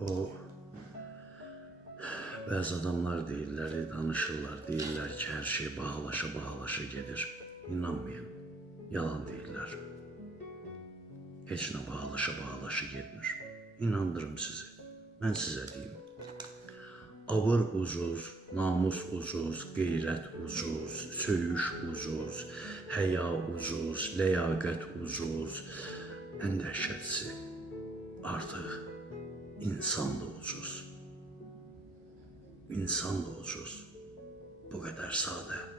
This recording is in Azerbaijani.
O bazı adamlar deyirlər, danışırlar, deyirlər ki, hər şey bahalaşa gedir. İnanmayın, yalan deyirlər. Heç nə bahalaşa getmir. İnandırım sizi, mən sizə deyim. Avır ucuz, namus ucuz, qeyrət ucuz, söyüş ucuz, həya ucuz, ləyaqət ucuz. Ən dəhşətlisi, artıq insan da ucuz. İnsan da ucuz. Bu qədər sadə.